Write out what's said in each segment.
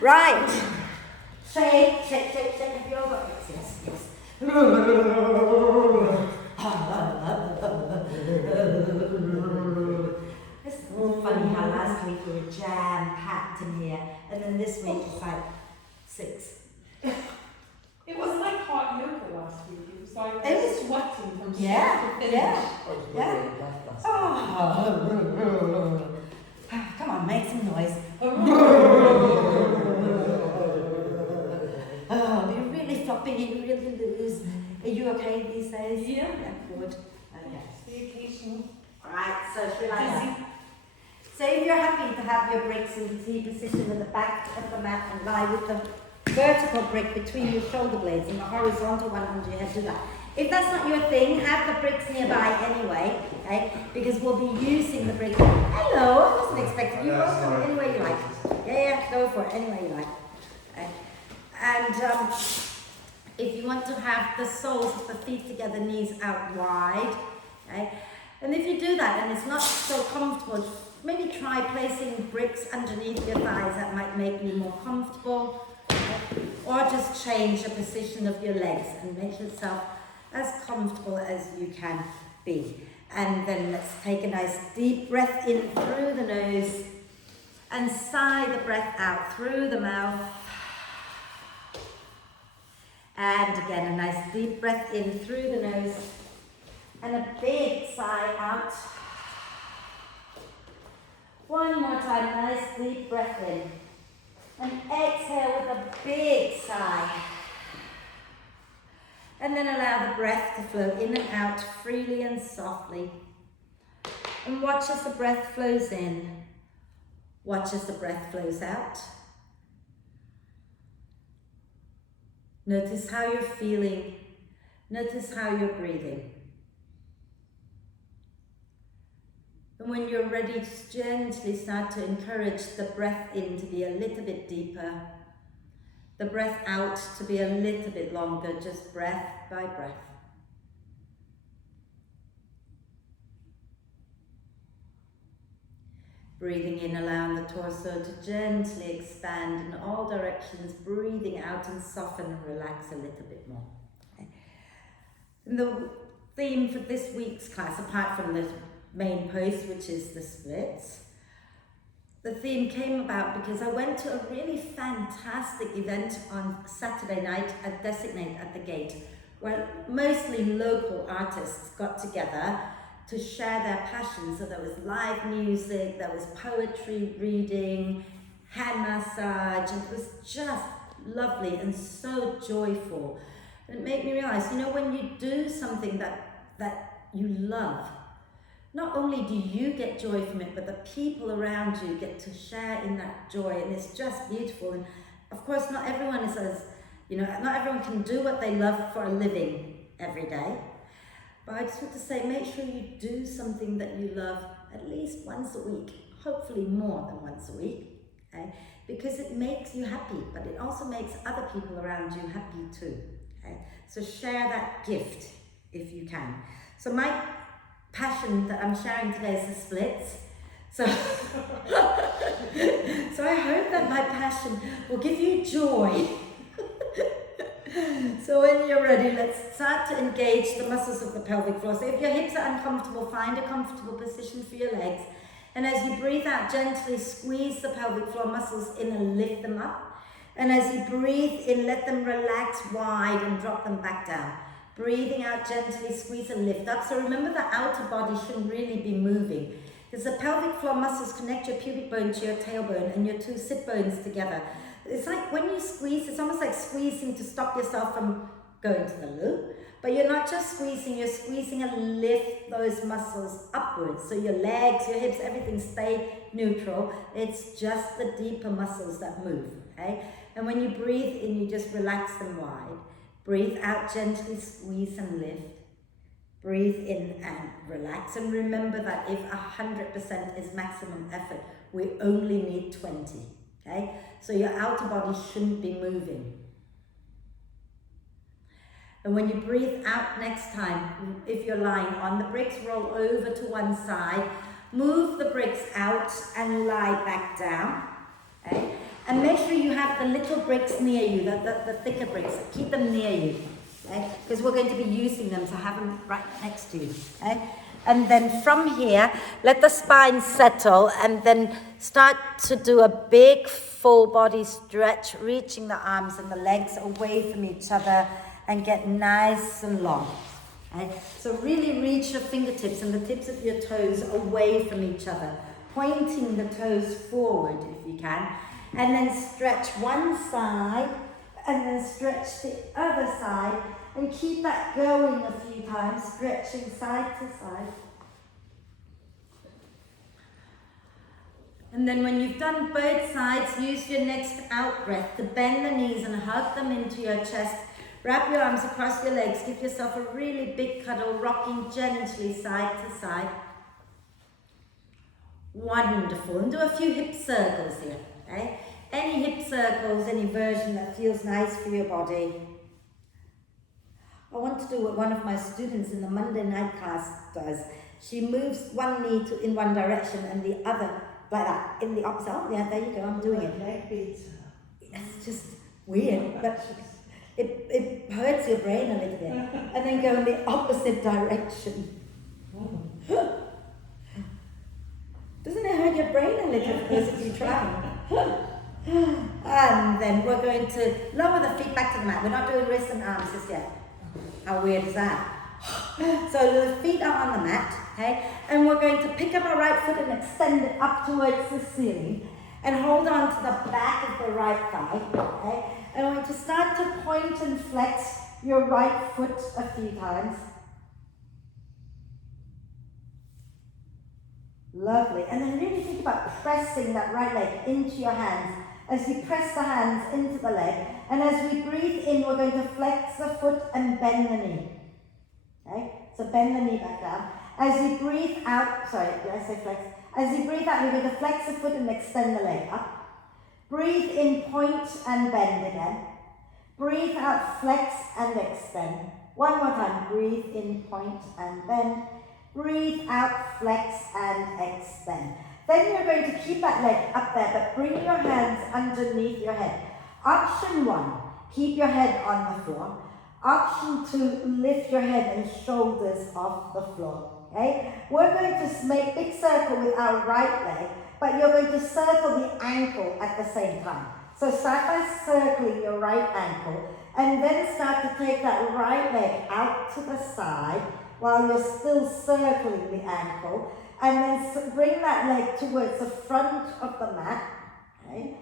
Right. Shake yoga. Yes. It's funny how last week we were jam-packed in here, and then this week it's like 6. It was like hot yoga last week. It was like sweating from start to finish. Yeah. Come on, make some noise. You're really flopping, you really lose. Are you okay these days? Yeah. Good. Okay. The occasional. Alright, so should I So if you're happy to have your bricks in the T position in the back of the mat and lie with the vertical brick between your shoulder blades and the horizontal one under your head, do that. If that's not your thing, have the bricks nearby anyway, okay? Because we'll be using the bricks. Hello, I wasn't expecting you. Welcome any way you like. Yeah, go for it, any way you like. Okay. And if you want to have the soles of the feet together, knees out wide, okay? And if you do that and it's not so comfortable, maybe try placing bricks underneath your thighs. That might make you more comfortable. Okay? Or just change the position of your legs and make yourself as comfortable as you can be. And then let's take a nice deep breath in through the nose and sigh the breath out through the mouth. And again, a nice deep breath in through the nose and a big sigh out. One more time, nice deep breath in. And exhale with a big sigh. And then allow the breath to flow in and out freely and softly. And watch as the breath flows in. Watch as the breath flows out. Notice how you're feeling. Notice how you're breathing. And when you're ready, just gently start to encourage the breath in to be a little bit deeper. The breath out to be a little bit longer, just breath by breath. Breathing in, allowing the torso to gently expand in all directions, breathing out and soften and relax a little bit more. Okay. And the theme for this week's class, apart from the main post, which is the splits, the theme came about because I went to a really fantastic event on Saturday night at Designate at the Gate, where mostly local artists got together to share their passion. So there was live music, there was poetry reading, hand massage, and it was just lovely and so joyful. And it made me realize, when you do something that you love, not only do you get joy from it, but the people around you get to share in that joy, and it's just beautiful. And of course, not everyone is as, not everyone can do what they love for a living every day. But I just want to say, make sure you do something that you love at least once a week, hopefully more than once a week, okay? Because it makes you happy, but it also makes other people around you happy too, okay? So share that gift if you can. So my passion that I'm sharing today is the splits. So, so I hope that my passion will give you joy. So when you're ready, let's start to engage the muscles of the pelvic floor. So if your hips are uncomfortable, find a comfortable position for your legs. And as you breathe out, gently squeeze the pelvic floor muscles in and lift them up. And as you breathe in, let them relax wide and drop them back down. Breathing out, gently squeeze and lift up. So remember, the outer body shouldn't really be moving, because the pelvic floor muscles connect your pubic bone to your tailbone and your two sit bones together. It's like when you squeeze, it's almost like squeezing to stop yourself from going to the loo. But you're not just squeezing, you're squeezing and lift those muscles upwards. So your legs, your hips, everything stay neutral. It's just the deeper muscles that move, okay? And when you breathe in, you just relax them wide. Breathe out, gently squeeze and lift. Breathe in and relax. And remember that if 100% is maximum effort, we only need 20, okay? So your outer body shouldn't be moving. And when you breathe out next time, if you're lying on the bricks, roll over to one side, move the bricks out and lie back down, okay? And make sure you have the little bricks near you, the thicker bricks. Keep them near you, okay? Because we're going to be using them, so have them right next to you, okay? And then from here, let the spine settle and then start to do a big full body stretch, reaching the arms and the legs away from each other and get nice and long. Okay? So really reach your fingertips and the tips of your toes away from each other, pointing the toes forward if you can, and then stretch one side and then stretch the other side. And keep that going a few times, stretching side to side. And then when you've done both sides, use your next out breath to bend the knees and hug them into your chest. Wrap your arms across your legs. Give yourself a really big cuddle, rocking gently side to side. Wonderful. And do a few hip circles here. Okay? Any hip circles, any version that feels nice for your body. I want to do what one of my students in the Monday night class does. She moves one knee in one direction and the other like that, in the opposite. Oh yeah, there you go, I'm doing it. Leg beats. It's just weird, but it hurts your brain a little bit. And then go in the opposite direction. Doesn't it hurt your brain a little because if you try? And then we're going to lower the feet back to the mat. We're not doing wrists and arms just yet. How weird is that? So the feet are on the mat, okay? And we're going to pick up our right foot and extend it up towards the ceiling and hold on to the back of the right thigh, okay? And we're going to start to point and flex your right foot a few times. Lovely. And then really think about pressing that right leg into your hands. As you press the hands into the leg, and as we breathe in, we're going to flex the foot and bend the knee. Okay? So bend the knee back down. As you breathe out, sorry, did I say flex? As you breathe out, you're going to flex the foot and extend the leg up. Breathe in, point and bend again. Breathe out, flex and extend. One more time. Breathe in, point and bend. Breathe out, flex and extend. Then you're going to keep that leg up there, but bring your hands underneath your head. Option 1, keep your head on the floor. Option 2, lift your head and shoulders off the floor. Okay? We're going to make big circle with our right leg, but you're going to circle the ankle at the same time. So start by circling your right ankle, and then start to take that right leg out to the side while you're still circling the ankle. And then bring that leg towards the front of the mat, okay?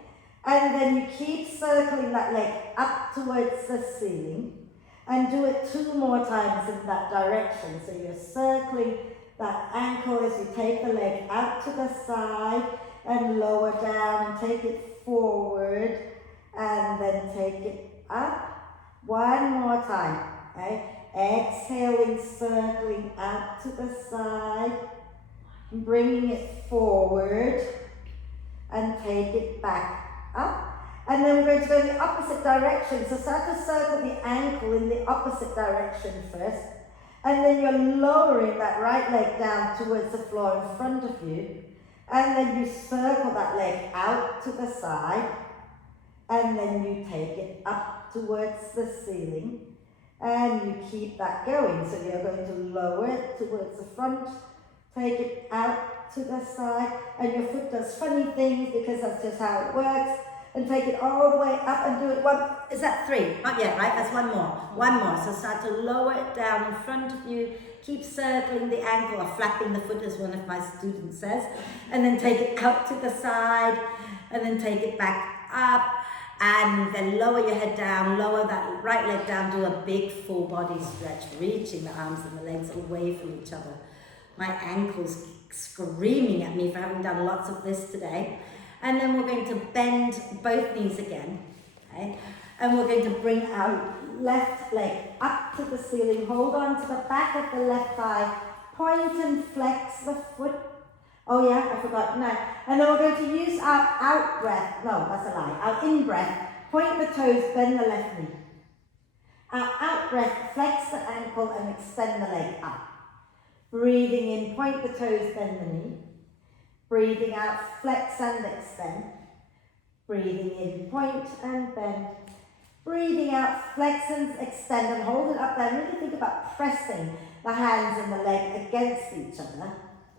And then you keep circling that leg up towards the ceiling, and do it 2 more times in that direction. So you're circling that ankle as you take the leg out to the side and lower down and take it forward, and then take it up. 1 more time, okay? Exhaling, circling out to the side, bringing it forward and take it back up. And then we're going to go in the opposite direction. So start to circle the ankle in the opposite direction first. And then you're lowering that right leg down towards the floor in front of you. And then you circle that leg out to the side. And then you take it up towards the ceiling. And you keep that going. So you're going to lower it towards the front. Take it out to the side, and your foot does funny things because that's just how it works. And take it all the way up and do it one. Is that 3? Not yet, right? That's 1 more. 1 more. So start to lower it down in front of you. Keep circling the ankle, or flapping the foot, as one of my students says. And then take it out to the side, and then take it back up. And then lower your head down, lower that right leg down, do a big full body stretch, reaching the arms and the legs away from each other. My ankle's screaming at me for having done lots of this today. And then we're going to bend both knees again, okay? And we're going to bring our left leg up to the ceiling, hold on to the back of the left thigh, point and flex the foot. Oh yeah, I forgot, no. And then we're going to use our out breath, no, that's a lie, our in breath, point the toes, bend the left knee. Our out breath, flex the ankle and extend the leg up. Breathing in, point the toes, bend the knee. Breathing out, flex and extend. Breathing in, point and bend. Breathing out, flex and extend and hold it up there. Really think about pressing the hands and the leg against each other.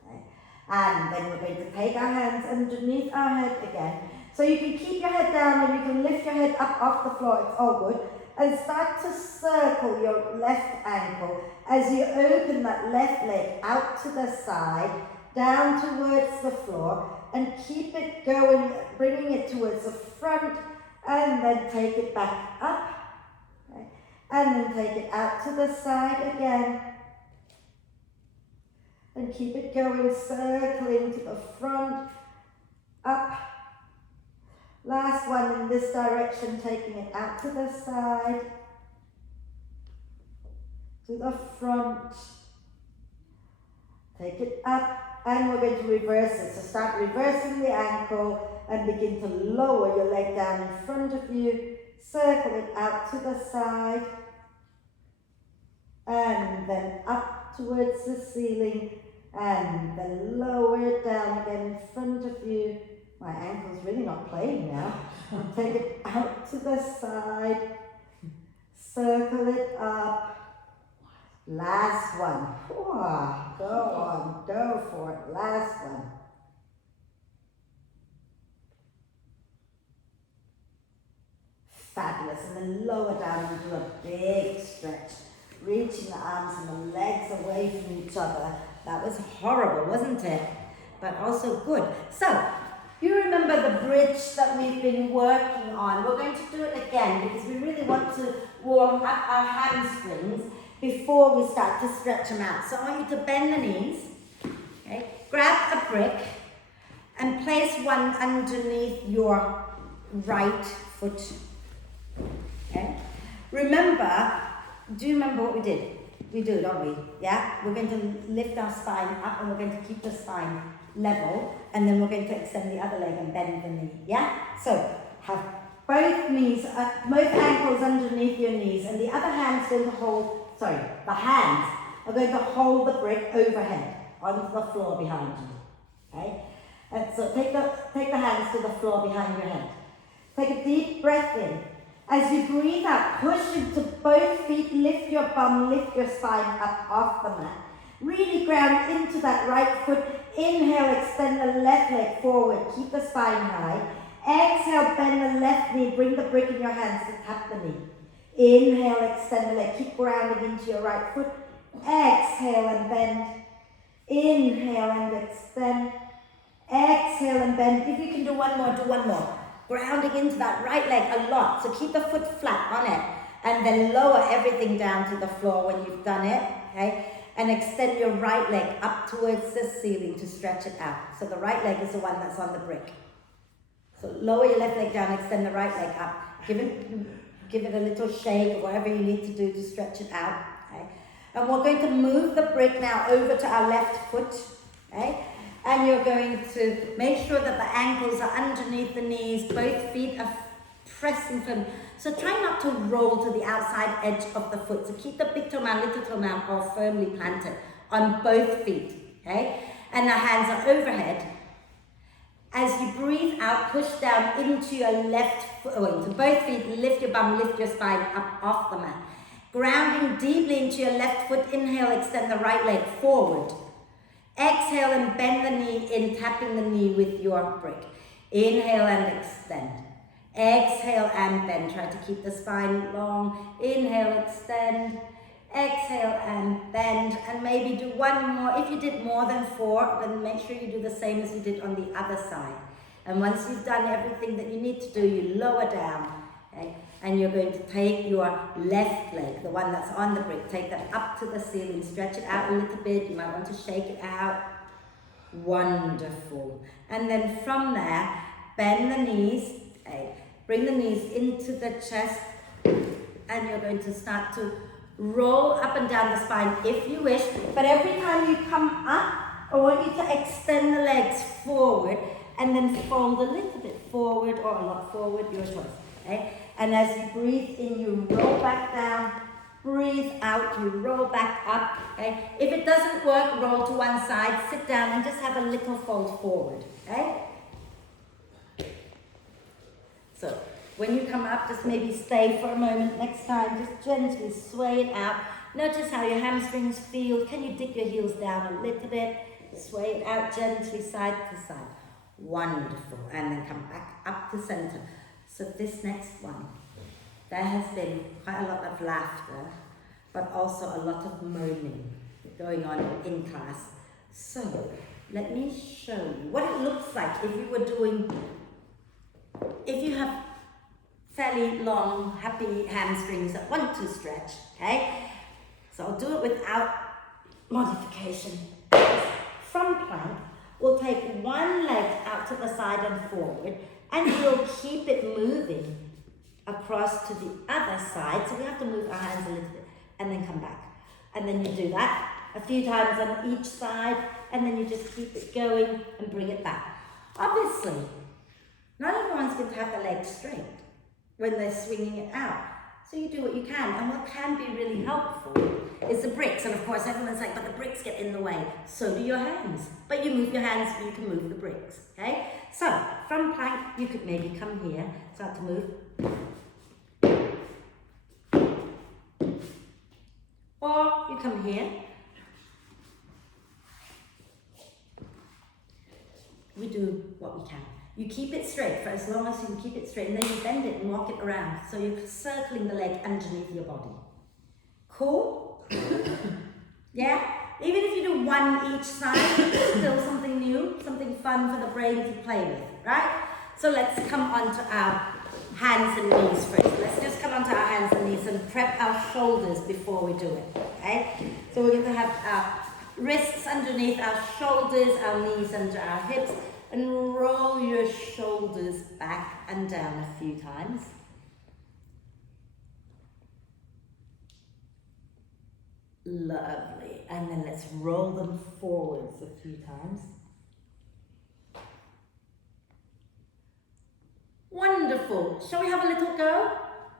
Okay. And then we're going to take our hands underneath our head again. So you can keep your head down and you can lift your head up off the floor, it's all good. And start to circle your left ankle as you open that left leg out to the side, down towards the floor, and keep it going, bringing it towards the front, and then take it back up, okay. And then take it out to the side again, and keep it going, circling to the front, up. Last one in this direction, taking it out to the side, to the front, take it up, and we're going to reverse it. So start reversing the ankle and begin to lower your leg down in front of you, circle it out to the side, and then up towards the ceiling, and then lower it down again in front of you. My ankle's really not playing now. Take it out to the side, circle it up. Last one. Wow, go on, go for it. Last one. Fabulous. And then lower down and do a big stretch, reaching the arms and the legs away from each other. That was horrible, wasn't it? But also good. So, you remember the bridge that we've been working on. We're going to do it again because we really want to warm up our hamstrings before we start to stretch them out. So I want you to bend the knees, okay? Grab a brick and place one underneath your right foot, okay? Remember, do you remember what we did? We do, don't we? Yeah? We're going to lift our spine up and we're going to keep the spine level, and then we're going to extend the other leg and bend the knee, yeah? So, have both knees, both ankles underneath your knees, and the other hand's going to hold, the hands are going to hold the brick overhead onto the floor behind you, okay? And so take the hands to the floor behind your head. Take a deep breath in. As you breathe out, push into both feet, lift your bum, lift your spine up off the mat. Really ground into that right foot. Inhale, extend the left leg forward, keep the spine high. Exhale, bend the left knee, bring the brick in your hands to tap the knee. Inhale, extend the leg, keep grounding into your right foot. Exhale and bend. Inhale and extend. Exhale and bend. If you can do one more, do one more. Grounding into that right leg a lot, so keep the foot flat on it. And then lower everything down to the floor when you've done it, okay? And extend your right leg up towards the ceiling to stretch it out. So the right leg is the one that's on the brick. So lower your left leg down, extend the right leg up. Give it a little shake or whatever you need to do to stretch it out. Okay? And we're going to move the brick now over to our left foot. Okay? And you're going to make sure that the ankles are underneath the knees, both feet are pressing firmly. So try not to roll to the outside edge of the foot. So keep the big toe mound, little toe mound all firmly planted on both feet, okay? And the hands are overhead. As you breathe out, push down into your left foot, into both feet, lift your bum, lift your spine up off the mat. Grounding deeply into your left foot, inhale, extend the right leg forward. Exhale and bend the knee in, tapping the knee with your brick. Inhale and extend. Exhale and bend. Try to keep the spine long. Inhale, extend. Exhale and bend. And maybe do one more. If you did more than 4, then make sure you do the same as you did on the other side. And once you've done everything that you need to do, you lower down. Okay? And you're going to take your left leg, the one that's on the brick, take that up to the ceiling, stretch it out a little bit. You might want to shake it out. Wonderful. And then from there, bend the knees, okay. Bring the knees into the chest, and you're going to start to roll up and down the spine if you wish. But every time you come up, I want you to extend the legs forward and then fold a little bit forward or a lot forward, your choice. Okay? And as you breathe in, you roll back down. Breathe out, you roll back up. Okay? If it doesn't work, roll to one side, sit down and just have a little fold forward. Okay? So when you come up, just maybe stay for a moment. Next time, just gently sway it out. Notice how your hamstrings feel. Can you dig your heels down a little bit? Sway it out gently, side to side. Wonderful. And then come back up to center. So this next one, there has been quite a lot of laughter, but also a lot of moaning going on in class. So let me show you what it looks like if you were doing, if you have fairly long, happy hamstrings that want to stretch, okay? So I'll do it without modification. From plank, we'll take one leg out to the side and forward, and we'll keep it moving across to the other side. So we have to move our hands a little bit, and then come back. And then you do that a few times on each side, and then you just keep it going and bring it back. Obviously, not everyone's going to have the legs straight when they're swinging it out. So you do what you can, and what can be really helpful is the bricks. And of course, everyone's like, but the bricks get in the way. So do your hands. But you move your hands, you can move the bricks, okay? So, from plank, you could maybe come here, start to move. Or you come here. We do what we can. You keep it straight for as long as you can keep it straight, and then you bend it and walk it around. So you're circling the leg underneath your body. Cool? Yeah? Even if you do one each side, it's still something new, something fun for the brain to play with, right? So let's come onto our hands and knees first. Let's just come onto our hands and knees and prep our shoulders before we do it, okay? So we're going to have our wrists underneath our shoulders, our knees under our hips, and roll your shoulders back and down a few times. Lovely. And then let's roll them forwards a few times. Wonderful. Shall we have a little go?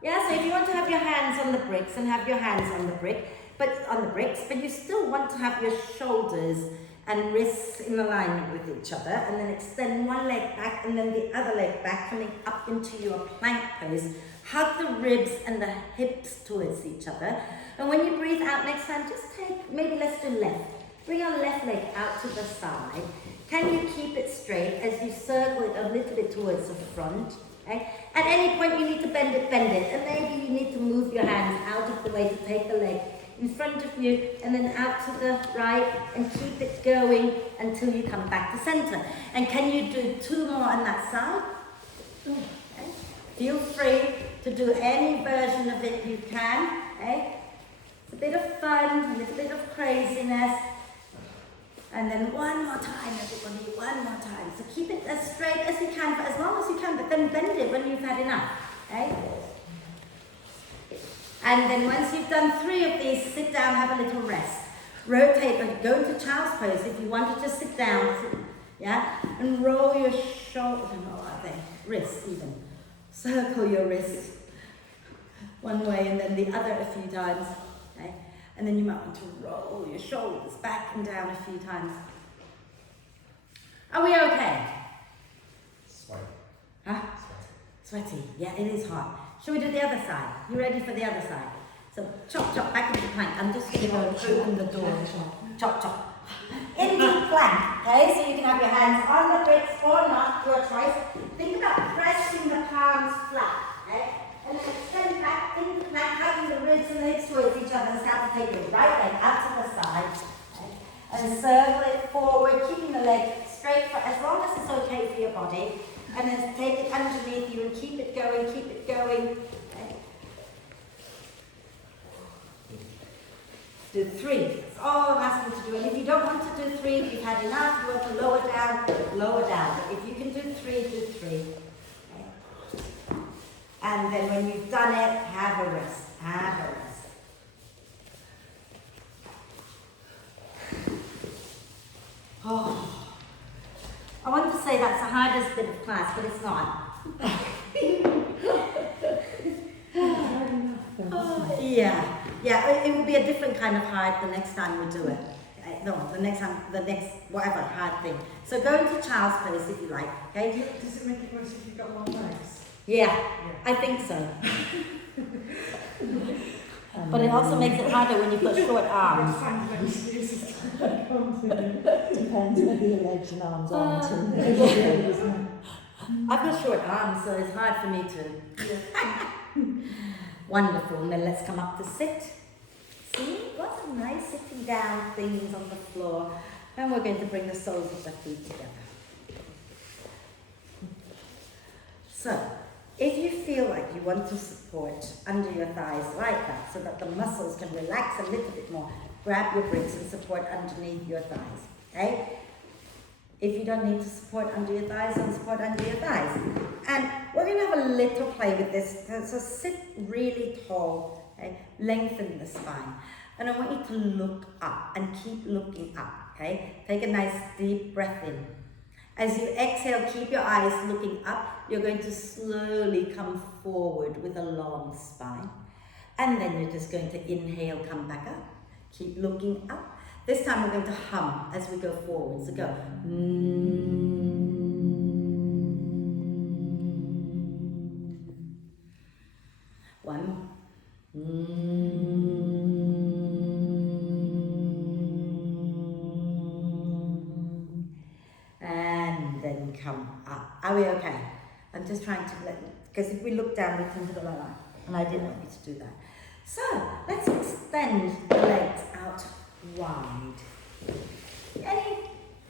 Yeah, so if you want to have your hands on the bricks and have your hands on the bricks, but you still want to have your shoulders and wrists in alignment with each other, and then extend one leg back and then the other leg back, coming up into your plank pose. Hug the ribs and the hips towards each other. And when you breathe out next time, just take, maybe let's do left. Bring our left leg out to the side. Can you keep it straight as you circle it a little bit towards the front? Okay? At any point you need to bend it, and maybe you need to move your hands out of the way to take the leg in front of you, and then out to the right, and keep it going until you come back to center. And can you do two more on that side? Okay. Feel free to do any version of it you can. Okay? It's a bit of fun, a little bit of craziness. And then one more time, everybody, one more time. So keep it as straight as you can, for as long as you can, but then bend it when you've had enough. Okay? And then once you've done 3 of these, sit down, have a little rest. Rotate, and go into child's pose if you want to just sit down, yeah? And roll your shoulders, wrists even. Circle your wrists one way and then the other a few times, okay? And then you might want to roll your shoulders back and down a few times. Are we okay? Sweaty. Huh? Sweaty. Yeah, it is hot. Shall we do the other side? You ready for the other side? So chop, chop, back into plank. I'm just going to go open the door. Chop, chop. Into plank, okay? So you can have your hands on the bricks or not, your choice. Think about pressing the palms flat, okay? And then extend back into plank, hugging the ribs and the hips towards each other, and start to take your right leg out to the side, okay? And circle it forward, keeping the leg straight for as long as it's okay for your body. And then take it underneath you and keep it going, keep it going. Okay. Do 3. That's all I'm asking you to do. And if you don't want to do 3, if you've had enough, you want to lower down, lower down. But if you can do 3, do 3. Okay. And then when you've done it, have a rest. Have a rest. Oh. I want to say that's the hardest bit of class, but it's not. Oh, yeah, it will be a different kind of hard the next time we do it. No, the next whatever hard thing. So go into child's pose if you like, okay? Does it make it worse if you've got long legs? Yeah, I think so. But it also makes it harder when you've got short arms. Depends whether your legs and arms aren't in there, isn't it? I've got short arms, so it's hard for me to. Wonderful. And then let's come up to sit. See, lots of nice sitting down things on the floor. And we're going to bring the soles of the feet together. So, if you feel like you want to support under your thighs like that, so that the muscles can relax a little bit more, grab your bricks and support underneath your thighs. Okay? If you don't need to support under your thighs, then support under your thighs. And we're going to have a little play with this. So sit really tall, okay? Lengthen the spine. And I want you to look up and keep looking up, okay? Take a nice deep breath in. As you exhale, keep your eyes looking up. You're going to slowly come forward with a long spine. And then you're just going to inhale, come back up. Keep looking up. This time we're going to hum as we go forward. So go. One more. And then come up. Are we okay? I'm just trying to because if we look down, we tend to go like that. And I didn't want you to do that. So let's extend the legs out wide. Any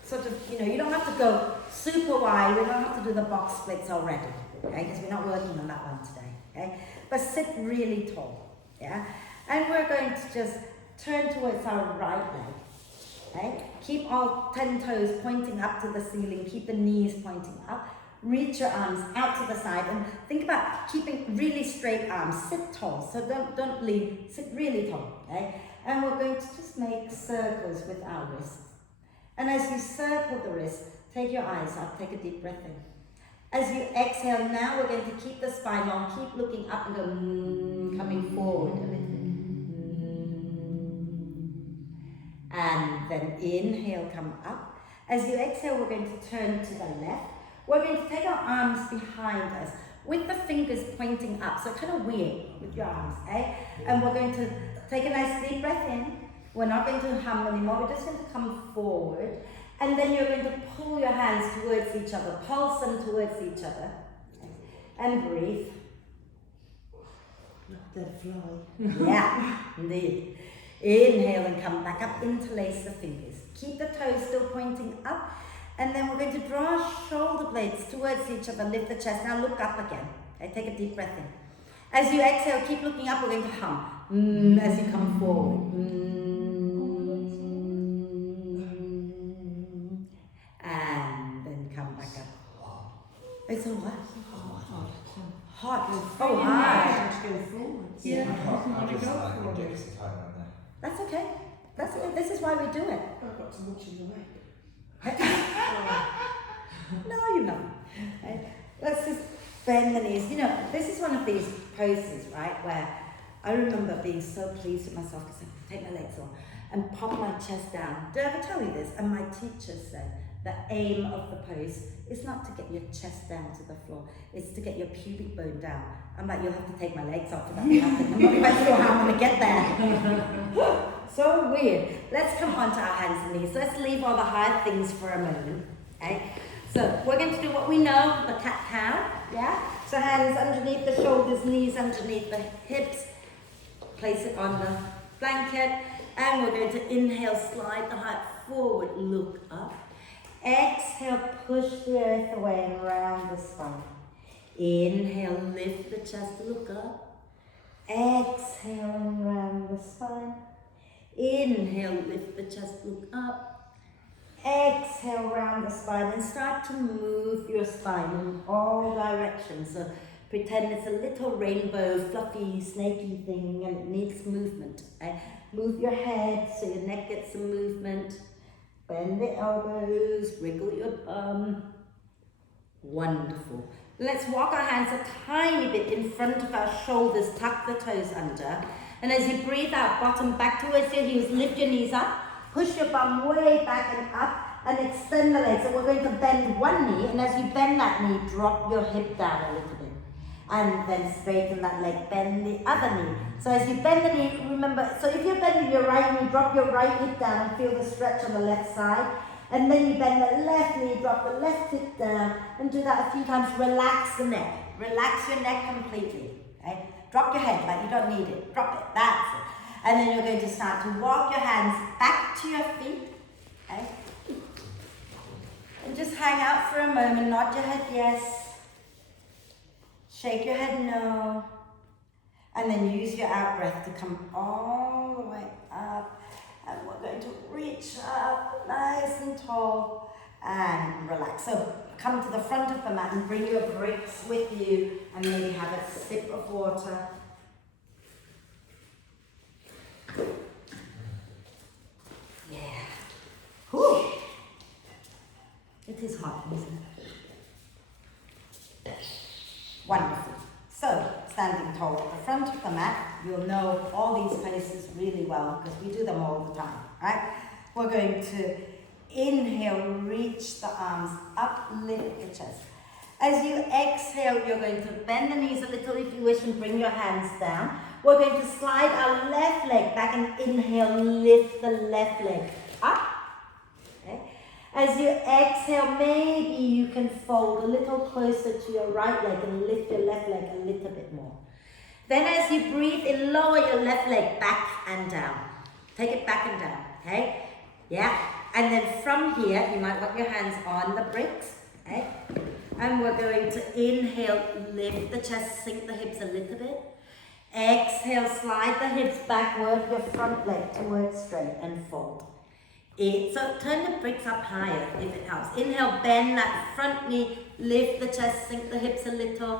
sort of, you don't have to go super wide. We don't have to do the box splits already, okay? Because we're not working on that one today, okay? But sit really tall, yeah? And we're going to just turn towards our right leg, okay? Keep all 10 toes pointing up to the ceiling. Keep the knees pointing up. Reach your arms out to the side and think about keeping really straight arms. Sit tall, so don't lean. Sit really tall, okay? And we're going to just make circles with our wrists. And as you circle the wrist, take your eyes up, take a deep breath in. As you exhale now, we're going to keep the spine long, keep looking up and go, coming forward a little bit. And then inhale, come up. As you exhale, we're going to turn to the left. We're going to take our arms behind us with the fingers pointing up, so kind of weird with your arms, eh? And we're going to take a nice deep breath in. We're not going to hum anymore, we're just going to come forward. And then you're going to pull your hands towards each other, pulse them towards each other. And breathe. Let that fly. Yeah, indeed. Inhale and come back up, interlace the fingers. Keep the toes still pointing up. And then we're going to draw our shoulder blades towards each other, lift the chest. Now look up again. Okay, take a deep breath in. As you exhale, keep looking up, we're going to hum. As you come forward. And then come back up. It's all right. Hot. Oh, hard. Yeah. That's okay. That's it. This is why we do it. I've got to watch the way. No, you haven't. Right? Let's just bend the knees. This is one of these poses, right, where I remember being so pleased with myself because I could take my legs on and pop my chest down. Did I ever tell you this? And my teacher said the aim of the pose is not to get your chest down to the floor, it's to get your pubic bone down. I'm like, you'll have to take my legs off for that to happen. I'm not quite sure how I'm going to get there. So weird. Let's come onto our hands and knees. Let's leave all the hard things for a moment. Okay? So we're going to do what we know, the cat-cow. Yeah? So hands underneath the shoulders, knees underneath the hips. Place it on the blanket. And we're going to inhale, slide the heart forward, look up. Exhale, push the earth away and round the spine. Inhale, lift the chest, look up. Exhale and round the spine. Inhale, lift the chest, look up. Exhale, round the spine and start to move your spine in all directions. So pretend it's a little rainbow, fluffy, snaky thing and it needs movement. Move your head so your neck gets some movement. Bend the elbows, wriggle your bum. Wonderful. Let's walk our hands a tiny bit in front of our shoulders, tuck the toes under. And as you breathe out, bottom back towards your heels, lift your knees up, push your bum way back and up, and extend the legs. So we're going to bend one knee, and as you bend that knee, drop your hip down a little bit. And then straighten that leg, bend the other knee. So as you bend the knee, remember, so if you're bending your right knee, drop your right hip down and feel the stretch on the left side. And then you bend the left knee, drop the left hip down, and do that a few times. Relax the neck. Relax your neck completely. Okay? Drop your head, like you don't need it. Drop it, that's it. And then you're going to start to walk your hands back to your feet. Okay? And just hang out for a moment, nod your head yes. Shake your head no, and then use your out breath to come all the way up, and we're going to reach up nice and tall and relax. So come to the front of the mat and bring your bricks with you and maybe have a sip of water. Yeah. Whew. It is hot, isn't it? Wonderful. So, standing tall at the front of the mat, you'll know all these places really well because we do them all the time, right? We're going to inhale, reach the arms up, lift the chest. As you exhale, you're going to bend the knees a little if you wish and bring your hands down. We're going to slide our left leg back and inhale, lift the left leg up. Okay. As you exhale, maybe you can fold a little closer to your right leg and lift your left leg a little bit more. Then as you breathe in, lower your left leg back and down. Take it back and down, okay? Yeah. And then from here, you might want your hands on the bricks, okay? And we're going to inhale, lift the chest, sink the hips a little bit. Exhale, slide the hips backward, your front leg towards straight and fold. So turn the bricks up higher if it helps. Inhale, bend that front knee, lift the chest, sink the hips a little.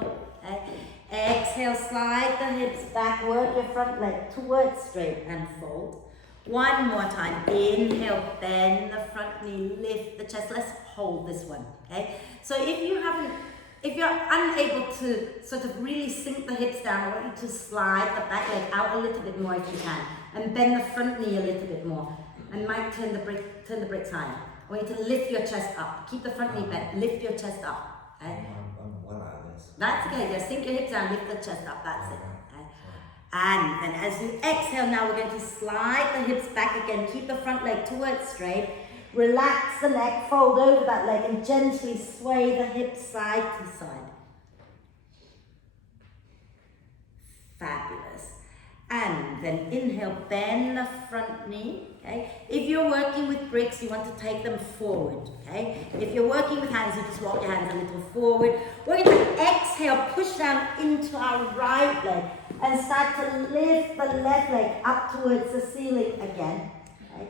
Okay. Exhale, slide the hips backward, your front leg towards straight and fold. One more time. Inhale, bend the front knee, lift the chest. Let's hold this one. Okay. So if you're unable to sort of really sink the hips down, I want you to slide the back leg out a little bit more if you can, and bend the front knee a little bit more. And might turn the bricks higher. I want you to lift your chest up. Keep the front knee bent. Lift your chest up. Okay? I'm well out of this. That's okay. Just sink your hips down. Lift the chest up. That's it. Okay? And then as you exhale, now we're going to slide the hips back again. Keep the front leg towards straight. Relax the neck. Fold over that leg and gently sway the hips side to side. Fabulous. And then inhale, bend the front knee, okay? If you're working with bricks, you want to take them forward, okay? If you're working with hands, you just walk your hands a little forward. We're going to exhale, push down into our right leg and start to lift the left leg up towards the ceiling again, okay?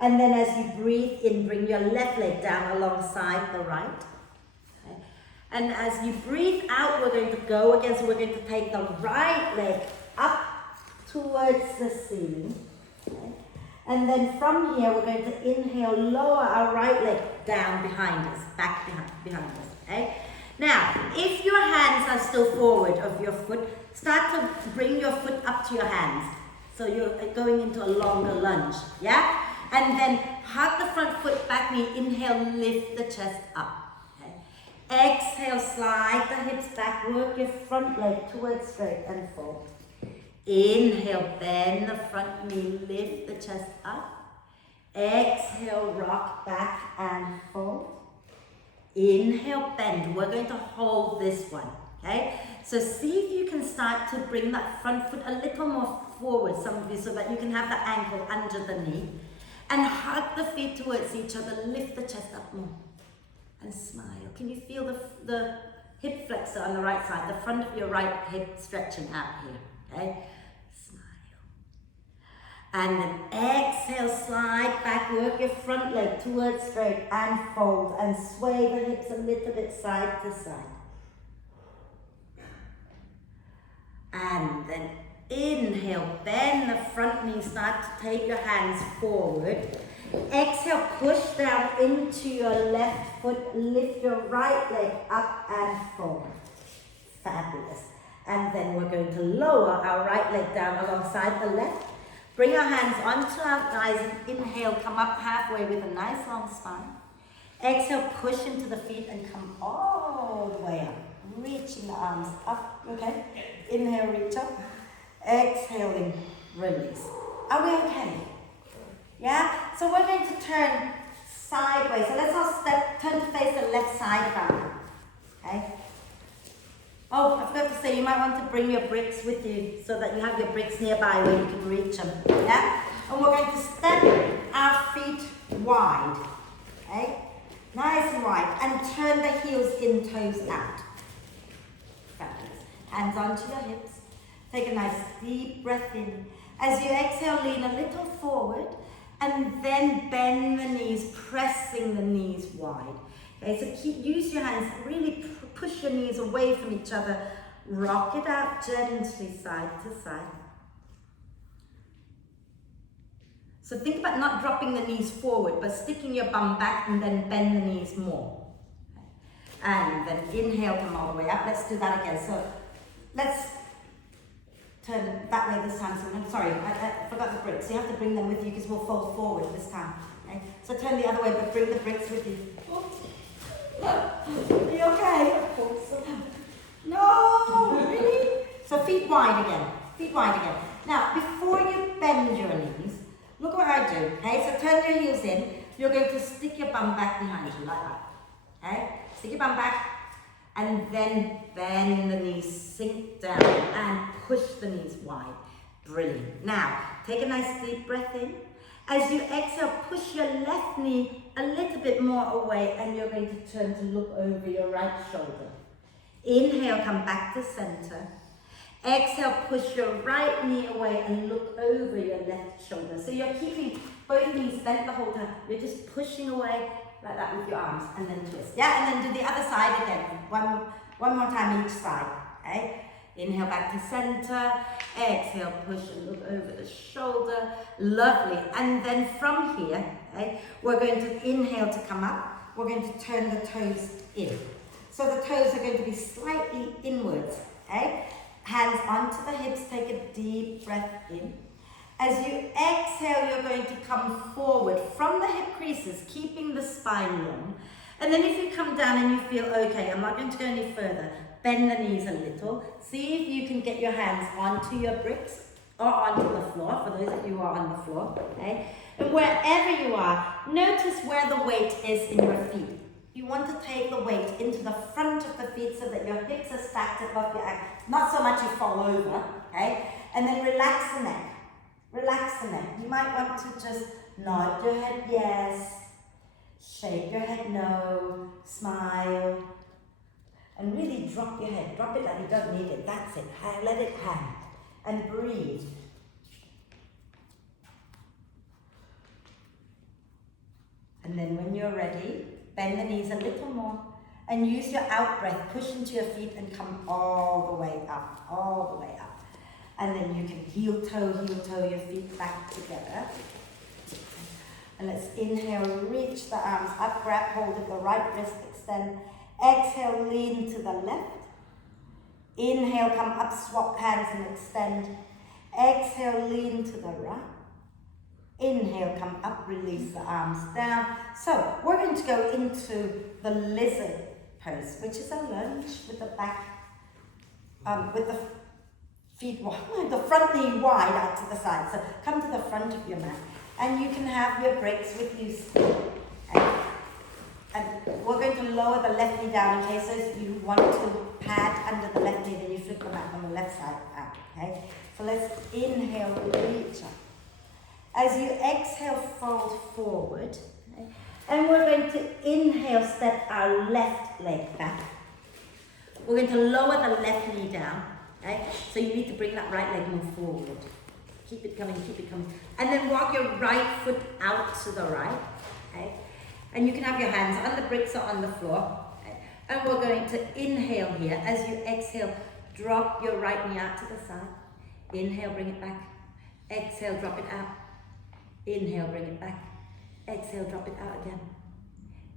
And then as you breathe in, bring your left leg down alongside the right. Okay? And as you breathe out, we're going to go again, so we're going to take the right leg up towards the ceiling, okay? And then from here we're going to inhale, lower our right leg down behind us, back behind us, okay? Now, if your hands are still forward of your foot, start to bring your foot up to your hands. So you're going into a longer lunge, yeah? And then hug the front foot back knee, inhale, lift the chest up, okay? Exhale, slide the hips back, work your front leg towards straight and fold. Inhale, bend the front knee, lift the chest up. Exhale, rock back and fold. Inhale, bend. We're going to hold this one, okay? So see if you can start to bring that front foot a little more forward, some of you, so that you can have the ankle under the knee. And hug the feet towards each other, lift the chest up more. And smile. Can you feel the hip flexor on the right side, the front of your right hip stretching out here, okay? And then exhale, slide back, work your front leg towards straight and fold and sway the hips a little bit side to side. And then inhale, bend the front knee, start to take your hands forward. Exhale, push down into your left foot, lift your right leg up and forward. Fabulous. And then we're going to lower our right leg down alongside the left. Bring our hands onto our thighs and inhale, come up halfway with a nice long spine. Exhale, push into the feet and come all the way up. reaching the arms up, okay? Inhale, reach up. Exhaling, release. Are we okay? Yeah? So we're going to turn sideways. So let's all turn to face the left side of our mat. Okay? Oh, I forgot to say, you might want to bring your bricks with you so that you have your bricks nearby where you can reach them. Yeah? And we're going to step our feet wide. Okay? Nice and wide. And turn the heels in, toes out. Fabulous. Hands onto your hips. Take a nice deep breath in. As you exhale, lean a little forward and then bend the knees, pressing the knees wide. Okay, so use your hands, really push your knees away from each other. Rock it out gently side to side. So think about not dropping the knees forward, but sticking your bum back and then bend the knees more. Okay. And then inhale, come all the way up. Let's do that again. So let's turn that way this time. So I'm sorry, I forgot the bricks. You have to bring them with you because we'll fold forward this time. Okay? So turn the other way, but bring the bricks with you. Are you okay? No, really? So feet wide again. Feet wide again. Now, before you bend your knees, look what I do. Okay, so turn your heels in. You're going to stick your bum back behind you like that. Okay, stick your bum back. And then bend the knees, sink down and push the knees wide. Brilliant. Now, take a nice deep breath in. As you exhale, push your left knee a little bit more away and you're going to turn to look over your right shoulder. Inhale, come back to center. Exhale, push your right knee away and look over your left shoulder. So you're keeping both knees bent the whole time. You're just pushing away like that with your arms and then twist. Yeah, and then do the other side again. One more time each side. Okay? Inhale back to center. Exhale, push and look over the shoulder. Lovely. And then from here, okay, we're going to inhale to come up. We're going to turn the toes in. So the toes are going to be slightly inwards. Okay? Hands onto the hips. Take a deep breath in. As you exhale, you're going to come forward from the hip creases, keeping the spine long. And then if you come down and you feel okay, I'm not going to go any further, bend the knees a little. See if you can get your hands onto your bricks or onto the floor, for those of you who are on the floor. Okay? And wherever you are, notice where the weight is in your feet. You want to take the weight into the front of the feet so that your hips are stacked above your ankles. Not so much you fall over, okay? And then relax the neck. Relax the neck. You might want to just nod your head yes, shake your head no, smile, and really drop your head. Drop it like you don't need it. That's it. Let it hang. And breathe. And then when you're ready, bend the knees a little more and use your out breath. Push into your feet and come all the way up, all the way up. And then you can heel toe your feet back together. And let's inhale, reach the arms up, grab hold of the right wrist, extend. Exhale, lean to the left. Inhale, come up, swap hands and extend. Exhale, lean to the right. Inhale, come up, release the arms down. So we're going to go into the lizard pose, which is a lunge with the back, with the feet wide, the front knee wide out to the side. So come to the front of your mat. And you can have your bricks with you still. And we're going to lower the left knee down in case you want to pad under the left knee, then you flip the mat on the left side out. Okay? So let's inhale, reach up. As you exhale, fold forward. Okay? And we're going to inhale, step our left leg back. We're going to lower the left knee down. Okay? So you need to bring that right leg more forward. Keep it coming, keep it coming. And then walk your right foot out to the right. Okay? And you can have your hands on the bricks or on the floor. Okay? And we're going to inhale here. As you exhale, drop your right knee out to the side. Inhale, bring it back. Exhale, drop it out. Inhale, bring it back. Exhale, drop it out again.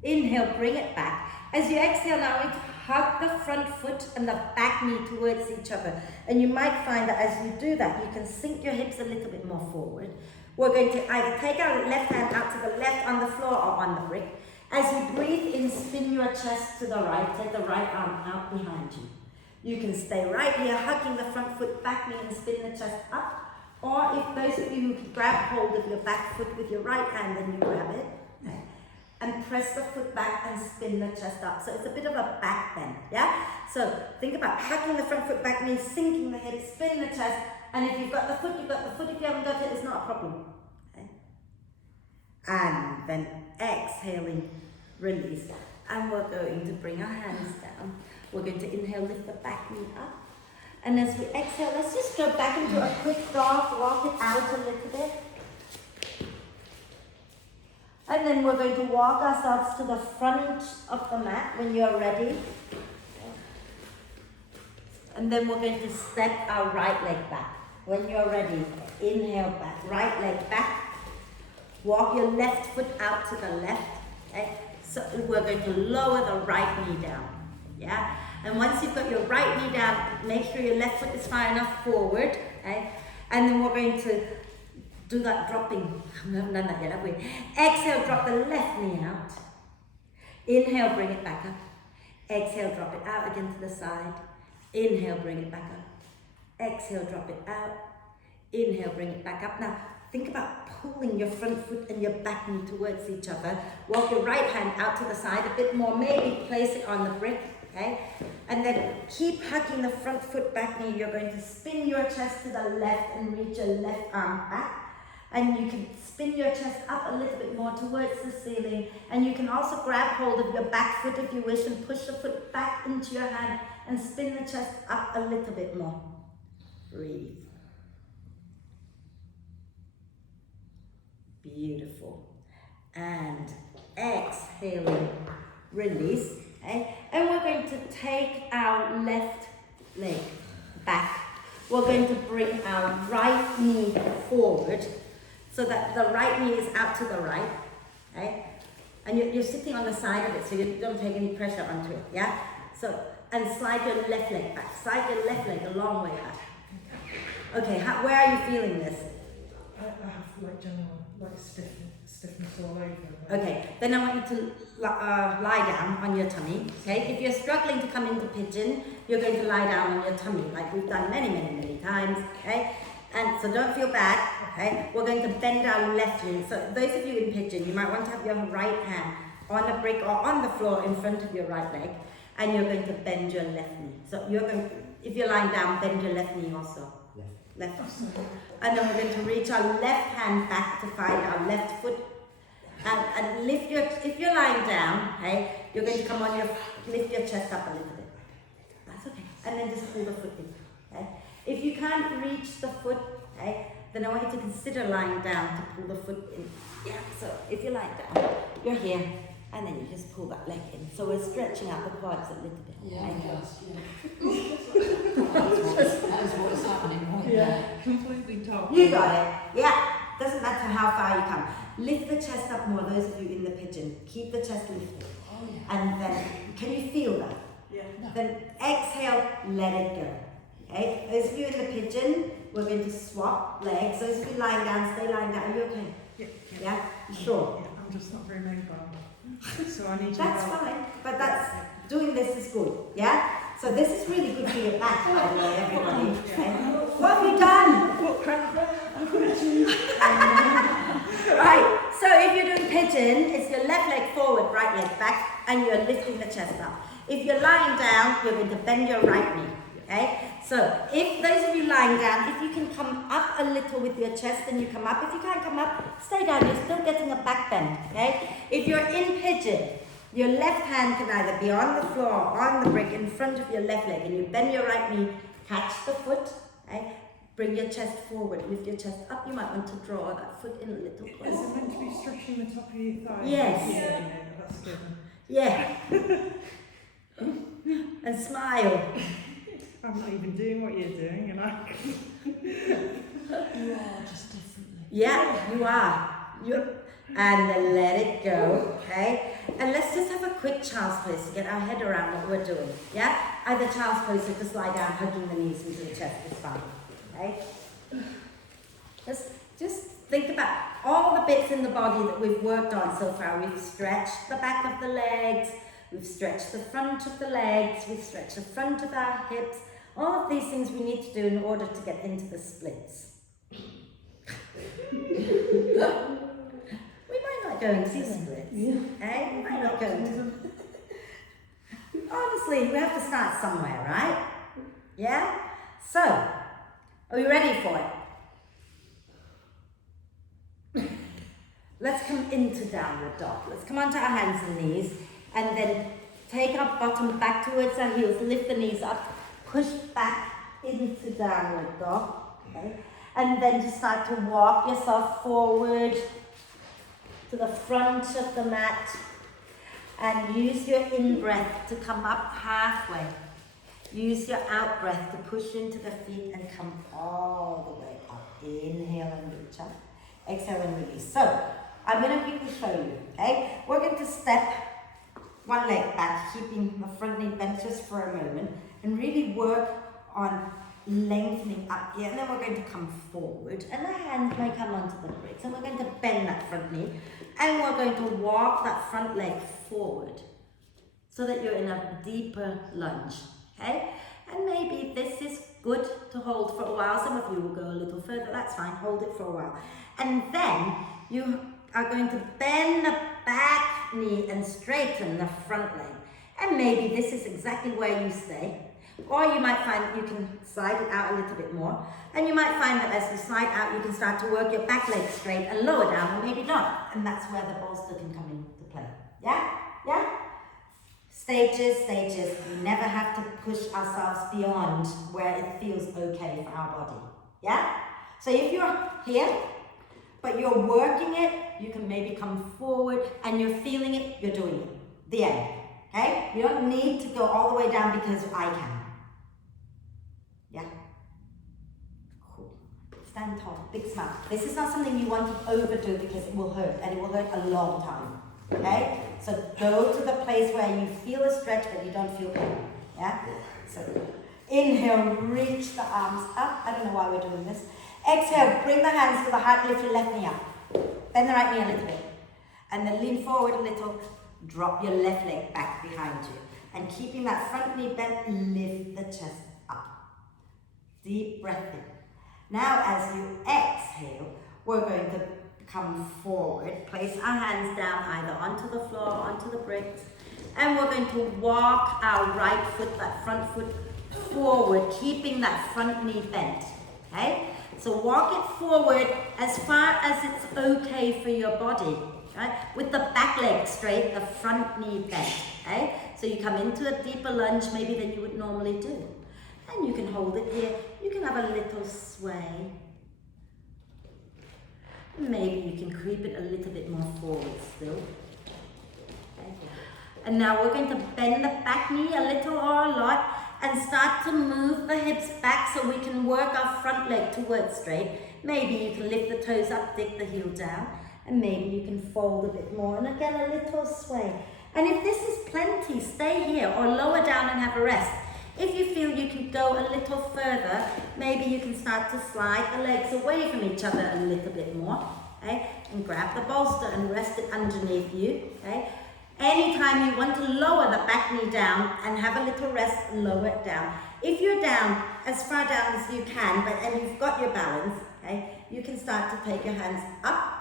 Inhale, bring it back. As you exhale now, we're going to hug the front foot and the back knee towards each other. And you might find that as you do that, you can sink your hips a little bit more forward. We're going to either take our left hand out to the left on the floor or on the brick. As you breathe in, spin your chest to the right, take the right arm out behind you. You can stay right here, hugging the front foot back knee and spin the chest up. Or if those of you who can grab hold of your back foot with your right hand, then you grab it. Okay. And press the foot back and spin the chest up. So it's a bit of a back bend, yeah? So think about hugging the front foot back knee, sinking the hip, spin the chest, and if you've got the foot, you've got the foot. If you haven't got it, it's not a problem. Okay? And then exhaling, release. And we're going to bring our hands down. We're going to inhale, lift the back knee up. And as we exhale, let's just go back into a quick dog, walk it out a little bit. And then we're going to walk ourselves to the front of the mat when you're ready. And then we're going to step our right leg back. When you're ready, inhale back, right leg back. Walk your left foot out to the left. Okay? So we're going to lower the right knee down. Yeah? And once you've got your right knee down, make sure your left foot is far enough forward. Okay? And then we're going to do that dropping. We haven't done that yet, have we? Exhale, drop the left knee out. Inhale, bring it back up. Exhale, drop it out again to the side. Inhale, bring it back up. Exhale, drop it out. Inhale, bring it back up. Now, think about pulling your front foot and your back knee towards each other. Walk your right hand out to the side a bit more. Maybe place it on the brick, okay? And then keep hugging the front foot, back knee. You're going to spin your chest to the left and reach your left arm back. And you can spin your chest up a little bit more towards the ceiling. And you can also grab hold of your back foot if you wish and push the foot back into your hand and spin the chest up a little bit more. Breathe. Beautiful. And exhaling, release. Okay? And we're going to take our left leg back. We're going to bring our right knee forward so that the right knee is out to the right. Okay? And you're sitting on the side of it so you don't take any pressure onto it. Yeah? So, and slide your left leg back. Slide your left leg a long way back. Okay, where are you feeling this? I have like general stiffness all over. Okay, then I want you to lie down on your tummy. Okay, if you're struggling to come into pigeon, you're going to lie down on your tummy like we've done many times. Okay, and so don't feel bad. Okay, we're going to bend our left knee. So those of you in pigeon, you might want to have your right hand on a brick or on the floor in front of your right leg, and you're going to bend your left knee. So you're going to, if you're lying down, bend your left knee also. Left. And then we're going to reach our left hand back to find our left foot. And lift your, if you're lying down, okay, you're going to come on lift your chest up a little bit. That's okay. And then just pull the foot in. Okay? If you can't reach the foot, okay, then I want you to consider lying down to pull the foot in. Yeah, so if you're lying down, you're here, and then you just pull that leg in. So we're stretching out the quads a little bit. Yeah, okay? That's what's happening right Yeah, completely top. You got it. Yeah. Doesn't matter how far you come. Lift the chest up more, those of you in the pigeon. Keep the chest lifted. Oh, yeah. And then, can you feel that? Yeah. No. Then exhale, let it go. Okay? Those of you in the pigeon, we're going to swap legs. Those of you lying down, stay lying down. Are you okay? Yeah? Sure. Yeah, I'm just not very mobile. So I need you That's help. fine. But doing this is good. Yeah? So this is really good for your back, by the way, everybody. Okay? What have you done? What crap? Right, so if you're doing pigeon, it's your left leg forward, right leg back, and you're lifting the chest up. If you're lying down, you're going to bend your right knee, okay? So if those of you lying down, if you can come up a little with your chest, then you come up. If you can't come up, stay down. You're still getting a back bend, okay? If you're in pigeon, your left hand can either be on the floor or on the brick in front of your left leg, and you bend your right knee, catch the foot, okay? Bring your chest forward, lift your chest up. You might want to draw that foot in a little Is closer. it meant to be stretching the top of your thigh? Yes. Yeah, that's good. Yeah. And smile. I'm not even doing what you're doing, and I. You are just differently. Yeah, you are. And then let it go, okay? And let's just have a quick child's pose to get our head around what we're doing, yeah? Either child's pose or just lie down, hugging the knees into the chest is fine, okay? Just think about all the bits in the body that we've worked on so far. We've stretched the back of the legs, we've stretched the front of the legs, we've stretched the front of our hips. All of these things we need to do in order to get into the splits. We might not go into the splits. We might not go into them. Honestly, we have to start somewhere, right? Yeah? So, are we ready for it? Let's come into downward dog. Let's come onto our hands and knees and then take our bottom back towards our heels, lift the knees up, push back into downward dog. Okay? And then just start to walk yourself forward to the front of the mat and use your in-breath to come up halfway. Use your out-breath to push into the feet and come all the way up. Inhale and reach up. Exhale and release. So, I'm going to quickly show you, okay? We're going to step one leg back, keeping the front knee bent just for a moment, and really work on lengthening up here. And then we're going to come forward, and the hands may come onto the bricks, and we're going to bend that front knee, and we're going to walk that front leg forward so that you're in a deeper lunge, okay? And maybe this is good to hold for a while. Some of you will go a little further, that's fine, hold it for a while. And then you are going to bend the back knee and straighten the front leg. And maybe this is exactly where you stay. Or you might find that you can slide it out a little bit more. And you might find that as you slide out, you can start to work your back leg straight and lower down, or maybe not. And that's where the bolster can come into play. Yeah? Yeah? Stages, stages. We never have to push ourselves beyond where it feels okay for our body. Yeah? So if you're here, but you're working it, you can maybe come forward and you're feeling it, you're doing it. The end. Okay? You don't need to go all the way down because I can. Yeah? Cool. Stand tall, big smile. This is not something you want to overdo because it will hurt, and it will hurt a long time. Okay? So go to the place where you feel a stretch but you don't feel pain. Yeah? So inhale, reach the arms up. I don't know why we're doing this. Exhale, bring the hands to the heart, lift your left knee up. Bend the right knee a little bit. And then lean forward a little, drop your left leg back behind you. And keeping that front knee bent, lift the chest up. Deep breath in. Now as you exhale, we're going to come forward, place our hands down either onto the floor, onto the bricks, and we're going to walk our right foot, that front foot forward, keeping that front knee bent. Okay? So walk it forward as far as it's okay for your body, right? With the back leg straight, the front knee bent, okay? So you come into a deeper lunge maybe than you would normally do. And you can hold it here. You can have a little sway. Maybe you can creep it a little bit more forward still. Okay. And now we're going to bend the back knee a little or a lot, and start to move the hips back so we can work our front leg towards straight. Maybe you can lift the toes up, dig the heel down, and maybe you can fold a bit more, and again a little sway. And if this is plenty, stay here or lower down and have a rest. If you feel you can go a little further, maybe you can start to slide the legs away from each other a little bit more, okay? And grab the bolster and rest it underneath you, okay? Anytime you want to lower the back knee down and have a little rest, lower it down. If you're down, as far down as you can, and you've got your balance, okay, you can start to take your hands up.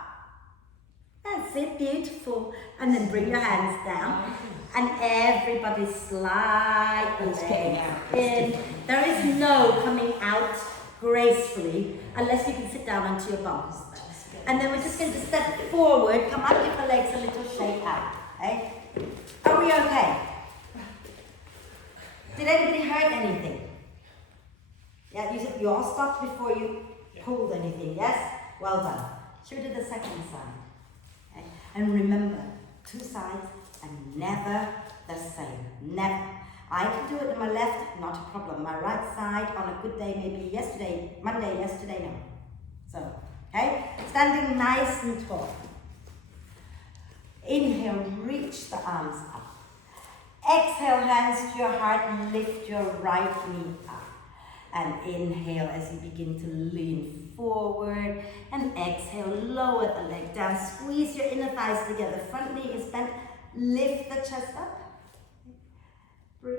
That's it, beautiful. And then bring your hands down. And everybody slide the legs in. There is no coming out gracefully unless you can sit down onto your bums. And then we're just going to step forward, come up, give the legs a little shake out. Okay? Are we okay? Did anybody hurt anything? Yeah, you all stopped before you pulled anything, yes? Well done. Should we do the second side? Okay? And remember, two sides and never the same. Never. I can do it on my left, not a problem. My right side on a good day, maybe Monday, yesterday, no. So, okay? Standing nice and tall. Inhale, reach the arms up. Exhale, hands to your heart and lift your right knee up. And inhale as you begin to lean forward. And exhale, lower the leg down. Squeeze your inner thighs together. Front knee is bent. Lift the chest up. Breathe.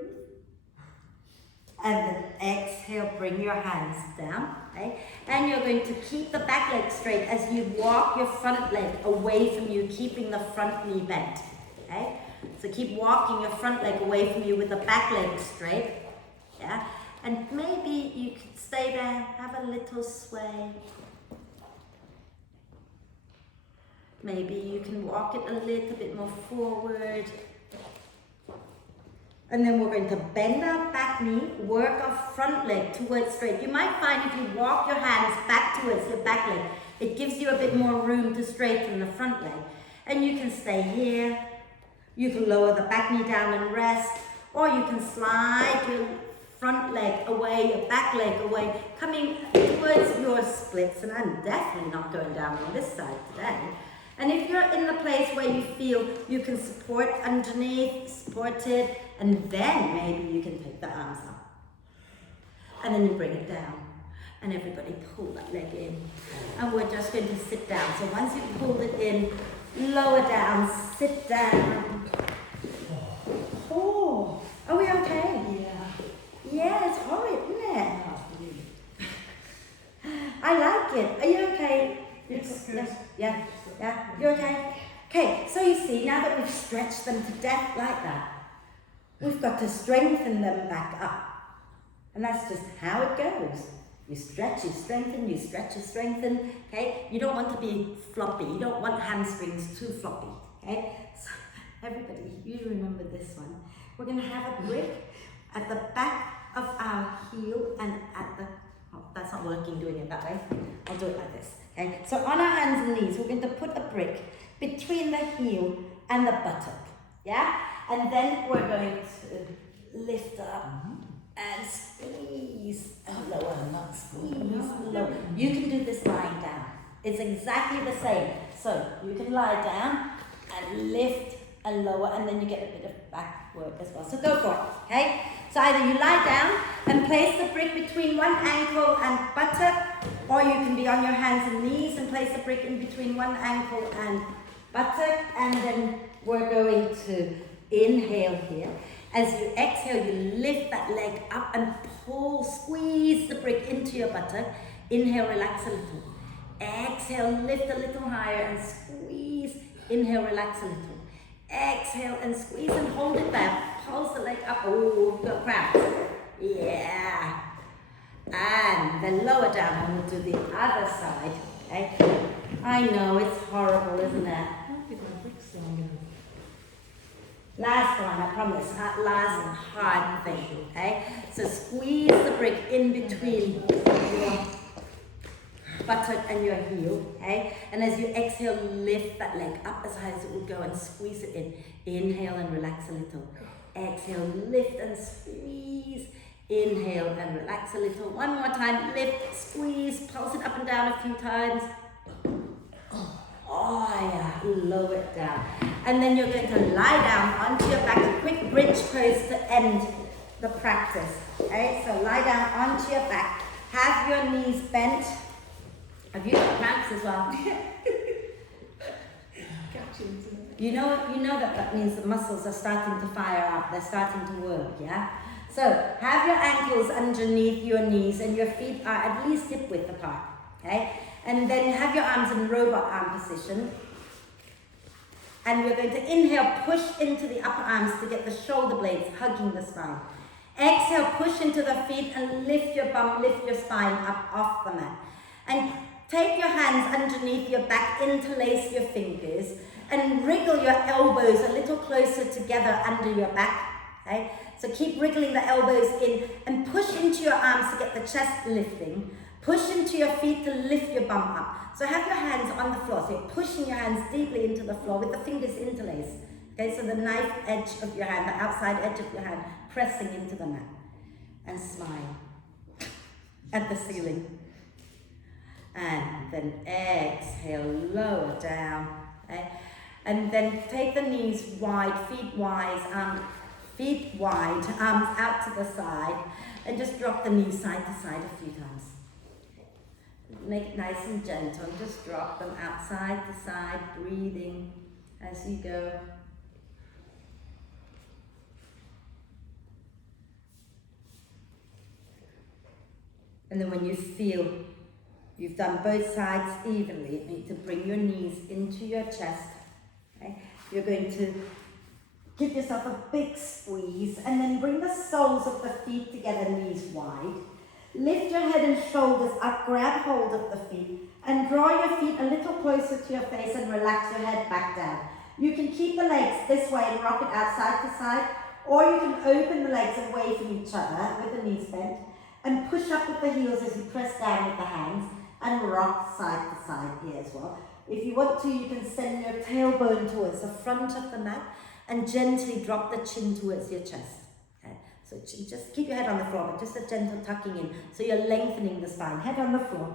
And then exhale, bring your hands down. Okay? And you're going to keep the back leg straight as you walk your front leg away from you, keeping the front knee bent. Okay? So keep walking your front leg away from you with the back leg straight. Yeah? And maybe you could stay there, have a little sway. Maybe you can walk it a little bit more forward. And then we're going to bend our back knee, work our front leg towards straight. You might find if you walk your hands back towards your back leg, it gives you a bit more room to straighten the front leg. And you can stay here. You can lower the back knee down and rest, or you can slide your front leg away, your back leg away, coming towards your splits. And I'm definitely not going down on this side today. And if you're in the place where you feel you can support underneath, support it, and then maybe you can take the arms up. And then you bring it down. And everybody pull that leg in. And we're just going to sit down. So once you've pulled it in, lower down, sit down. Oh, are we okay? Yeah, it's horrid, isn't it? I like it. Are you okay? Yes, good. Yeah, you okay? Okay, so you see, now that we've stretched them to death like that, we've got to strengthen them back up. And that's just how it goes. You stretch, you strengthen, you stretch, you strengthen, okay? You don't want to be floppy. You don't want hamstrings too floppy, okay? So everybody, you remember this one. We're going to have a brick at the back of our heel and at the, oh, that's not working doing it that way. I'll do it like this, okay? So on our hands and knees, we're going to put a brick between the heel and the buttock, yeah? And then we're going to lift up and squeeze. Oh, lower, not squeeze, lower. You can do this lying down. It's exactly the same. So you can lie down and lift and lower, and then you get a bit of back work as well. So go for it, okay? So either you lie down and place the brick between one ankle and buttock, or you can be on your hands and knees and place the brick in between one ankle and buttock, and then we're going to inhale here. As you exhale, you lift that leg up and pull, squeeze the brick into your buttock. Inhale, relax a little. Exhale, lift a little higher and squeeze. Inhale, relax a little. Exhale and squeeze and hold it there. Pulse the leg up. Oh, you've got cramps. Yeah. And then lower down and we'll do the other side. Okay? I know, it's horrible, isn't it? Last one, I promise. Last hard thing. Okay? So squeeze the brick in between your buttock and your heel. Okay? And as you exhale, lift that leg up as high as it will go and squeeze it in. Inhale and relax a little. Exhale, lift and squeeze. Inhale and relax a little. One more time, lift, squeeze, pulse it up and down a few times. Oh yeah, lower it down. And then you're going to lie down onto your back, a quick bridge pose to end the practice. Okay, so lie down onto your back. Have your knees bent. Have you got cramps as well? You know that means the muscles are starting to fire up, they're starting to work, yeah? So have your ankles underneath your knees and your feet are at least hip width apart, okay? And then have your arms in robot arm position. And we're going to inhale, push into the upper arms to get the shoulder blades hugging the spine. Exhale, push into the feet and lift your bum, lift your spine up off the mat. And take your hands underneath your back, interlace your fingers, and wriggle your elbows a little closer together under your back. Okay? So keep wriggling the elbows in and push into your arms to get the chest lifting. Push into your feet to lift your bum up. So have your hands on the floor. So you're pushing your hands deeply into the floor with the fingers interlaced. Okay, so the knife edge of your hand, the outside edge of your hand, pressing into the mat. And smile at the ceiling. And then exhale, lower down. Okay? And then take the knees wide, feet wide, arms out to the side. And just drop the knees side to side a few times. Make it nice and gentle, and just drop them out side to side, breathing as you go. And then when you feel you've done both sides evenly, you need to bring your knees into your chest. Okay? You're going to give yourself a big squeeze, and then bring the soles of the feet together, knees wide. Lift your head and shoulders up, grab hold of the feet, and draw your feet a little closer to your face and relax your head back down. You can keep the legs this way and rock it out side to side, or you can open the legs away from each other with the knees bent, and push up with the heels as you press down with the hands, and rock side to side here as well. If you want to, you can send your tailbone towards the front of the mat, and gently drop the chin towards your chest. Okay? So just keep your head on the floor, but just a gentle tucking in. So you're lengthening the spine. Head on the floor.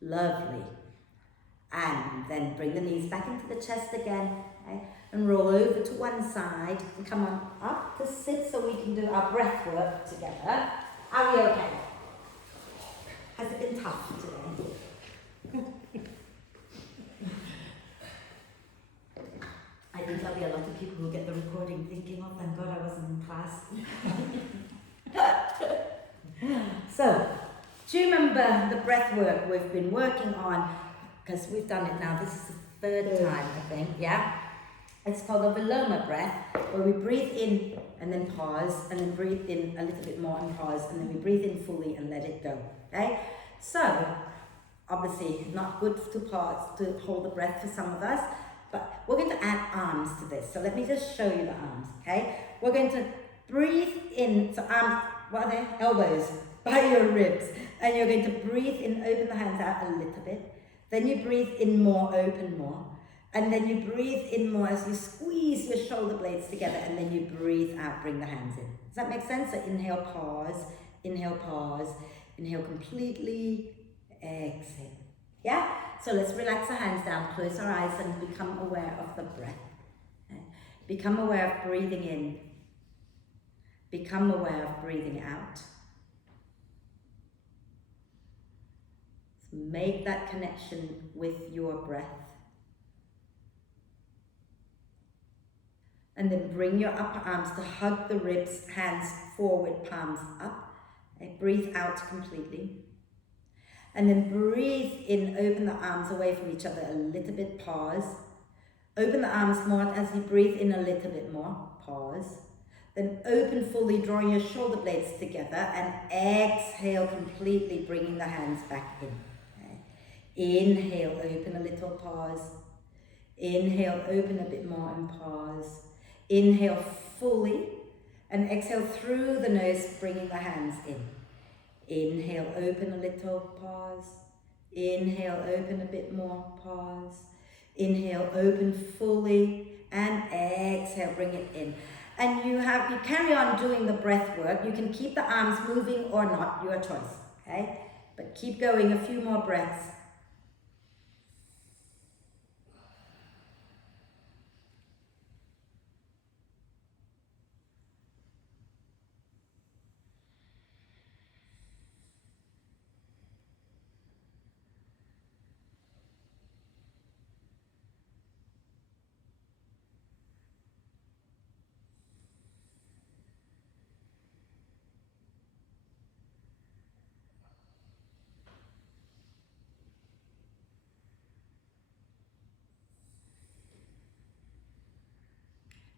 Lovely. And then bring the knees back into the chest again. Okay? And roll over to one side. And come on up to sit so we can do our breath work together. Are we okay? Has it been tough today? I think there'll be a lot of people who get the recording thinking, oh, thank God I wasn't in class. So, do you remember the breath work we've been working on? Because we've done it now, this is the third time, I think, yeah? It's called a Viloma breath, where we breathe in and then pause, and then breathe in a little bit more and pause, and then we breathe in fully and let it go, okay? So, obviously not good to pause, to hold the breath for some of us, but we're going to add arms to this. So let me just show you the arms, okay? We're going to breathe in, so arms, what are they? Elbows by your ribs. And you're going to breathe in, open the hands out a little bit. Then you breathe in more, open more. And then you breathe in more as you squeeze your shoulder blades together, and then you breathe out, bring the hands in. Does that make sense? So inhale, pause, inhale completely, exhale. Yeah? So let's relax our hands down, close our eyes, and become aware of the breath. Okay? Become aware of breathing in. Become aware of breathing out. So make that connection with your breath. And then bring your upper arms to hug the ribs, hands forward, palms up. Okay? Breathe out completely. And then breathe in, open the arms away from each other a little bit, pause. Open the arms more as you breathe in a little bit more, pause. Then open fully, drawing your shoulder blades together, and exhale completely, bringing the hands back in. Okay. Inhale, open a little, pause. Inhale, open a bit more and pause. Inhale fully, and exhale through the nose, bringing the hands in. Inhale, open a little, pause. Inhale, open a bit more, pause. Inhale, open fully, and exhale, bring it in. And you carry on doing the breath work. You can keep the arms moving or not, your choice, okay? But keep going, a few more breaths.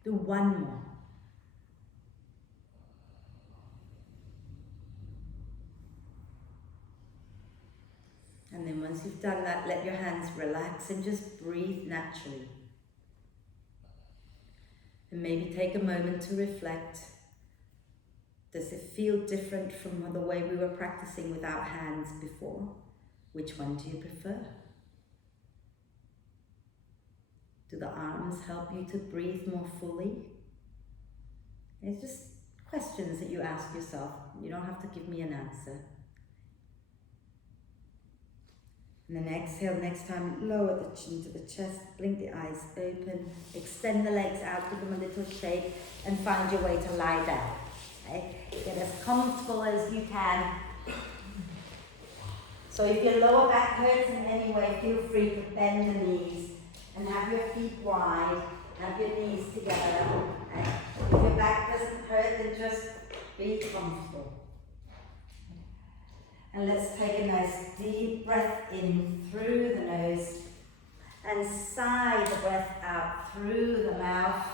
Do one more. And then once you've done that, let your hands relax and just breathe naturally. And maybe take a moment to reflect. Does it feel different from the way we were practicing without hands before? Which one do you prefer? Do the arms help you to breathe more fully? It's just questions that you ask yourself. You don't have to give me an answer. And then exhale, next time, lower the chin to the chest, blink the eyes open, extend the legs out, give them a little shake, and find your way to lie down. Okay? Get as comfortable as you can. So if your lower back hurts in any way, feel free to bend the knees and have your feet wide, have your knees together. And if your back doesn't hurt, then just be comfortable. And let's take a nice deep breath in through the nose and sigh the breath out through the mouth.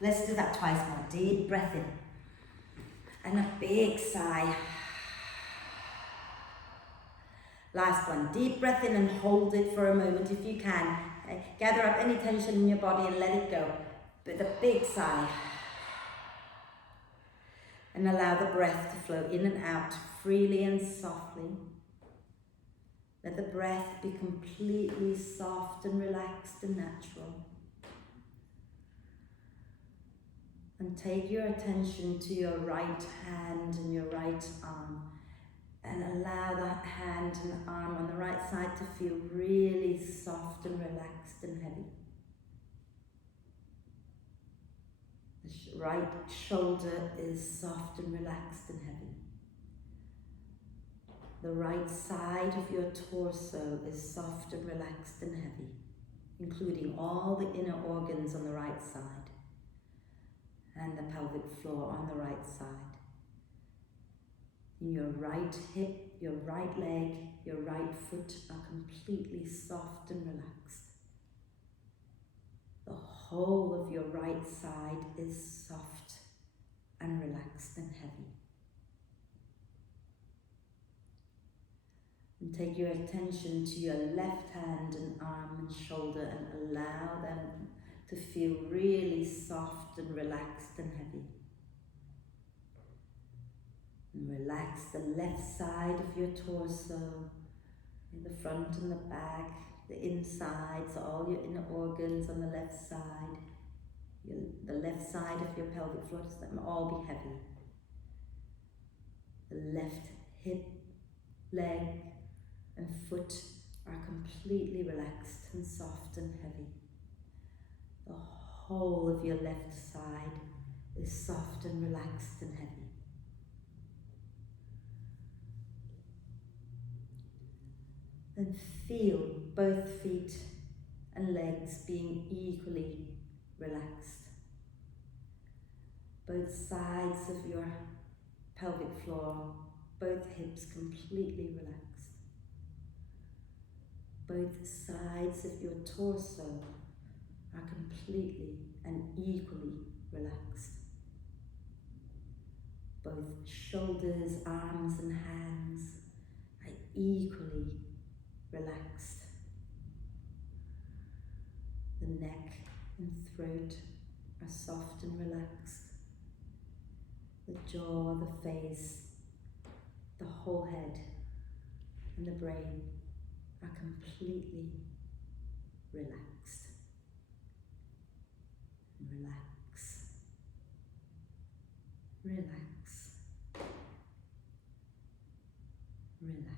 Let's do that twice more. Deep breath in and a big sigh. Last one. Deep breath in and hold it for a moment if you can. Okay? Gather up any tension in your body and let it go. With a big sigh. And allow the breath to flow in and out freely and softly. Let the breath be completely soft and relaxed and natural. And take your attention to your right hand and your right arm. And allow that hand and arm on the right side to feel really soft and relaxed and heavy. The right shoulder is soft and relaxed and heavy. The right side of your torso is soft and relaxed and heavy, including all the inner organs on the right side and the pelvic floor on the right side. In your right hip, your right leg, your right foot are completely soft and relaxed. The whole of your right side is soft and relaxed and heavy. And take your attention to your left hand and arm and shoulder and allow them to feel really soft and relaxed and heavy. And relax the left side of your torso, in the front and the back, the insides, all your inner organs on the left side, the left side of your pelvic floor, just let them all be heavy. The left hip, leg and foot are completely relaxed and soft and heavy. The whole of your left side is soft and relaxed and heavy. And feel both feet and legs being equally relaxed. Both sides of your pelvic floor, both hips completely relaxed. Both sides of your torso are completely and equally relaxed. Both shoulders, arms and hands are equally relaxed. The neck and throat are soft and relaxed. The jaw, the face, the whole head and the brain are completely relaxed. Relax. Relax. Relax.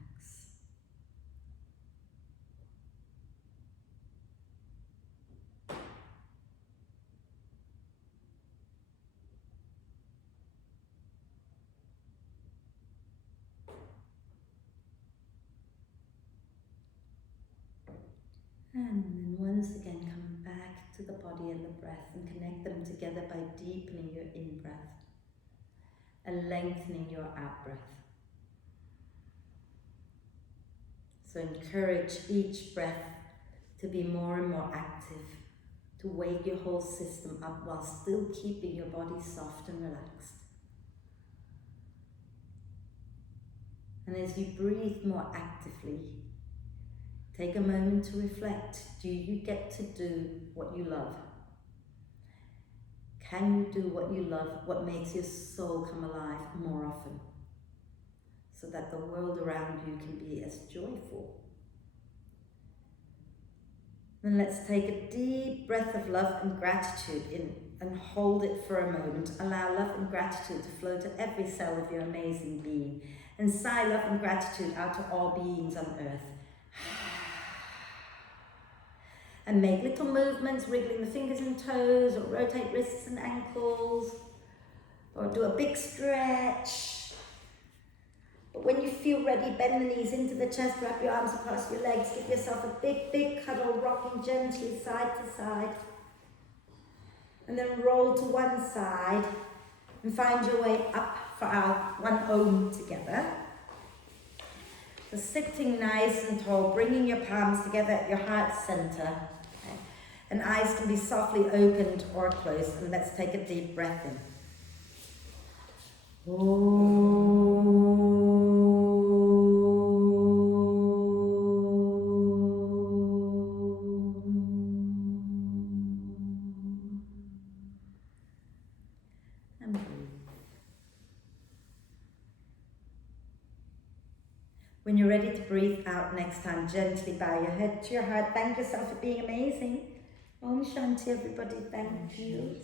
And then once again, come back to the body and the breath and connect them together by deepening your in-breath and lengthening your out-breath. So encourage each breath to be more and more active, to wake your whole system up while still keeping your body soft and relaxed. And as you breathe more actively, take a moment to reflect. Do you get to do what you love? Can you do what you love, what makes your soul come alive more often, so that the world around you can be as joyful? Then let's take a deep breath of love and gratitude in and hold it for a moment. Allow love and gratitude to flow to every cell of your amazing being. And sigh love and gratitude out to all beings on earth. And make little movements, wriggling the fingers and toes, or rotate wrists and ankles, or do a big stretch. But when you feel ready, bend the knees into the chest, wrap your arms across your legs, give yourself a big, big cuddle, rocking gently side to side. And then roll to one side and find your way up for our one Om together. So sitting nice and tall, bringing your palms together at your heart center. Okay. And eyes can be softly opened or closed. And let's take a deep breath in. And breathe. When you're ready to breathe out next time, gently bow your head to your heart. Thank yourself for being amazing. Om Shanti, everybody. Thank you.